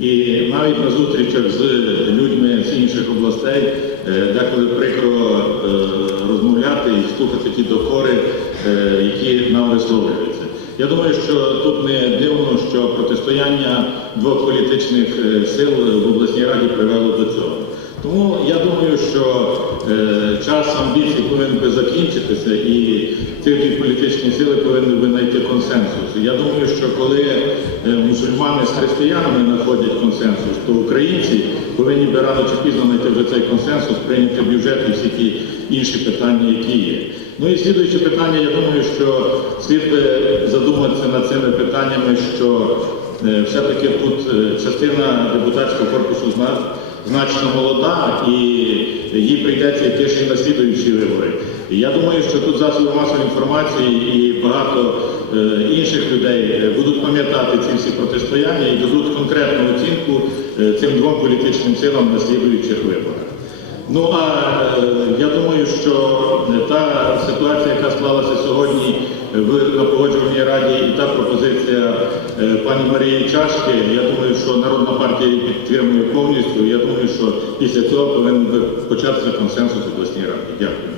І навіть на зустрічах з людьми з інших областей е, деколи прикро е, розмовляти і слухати ті докори, е, які нам висловлюються. Я думаю, що тут не дивно, що протистояння двох політичних сил в обласній раді привело до цього. Тому я думаю, що е, час амбіцій повинен би закінчитися, і ці політичні сили повинні би знайти консенсус. Я думаю, що коли е, мусульмани з християнами знаходять консенсус, то українці повинні би рано чи пізно знайти вже цей консенсус, прийняти бюджет і всі ті інші питання, які є. Ну і слідуюче питання, я думаю, що слід би задуматися над цими питаннями, що е, все-таки тут частина депутатського корпусу значно молода і їй прийдеться йти ще й на слідуючі вибори. І я думаю, що тут засоби масової інформації і багато е, інших людей е, будуть пам'ятати ці всі протистояння і дадуть конкретну оцінку е, цим двом політичним силам на слідуючих виборах. Ну а е, я думаю, що та ситуація, яка склалася сьогодні в на погоджувальній раді, і та пропозиція е, пані Марії Чашки, я думаю, що Народна партія її підтримує повністю. Я думаю, що після цього повинен початися консенсус обласній раді. Дякую.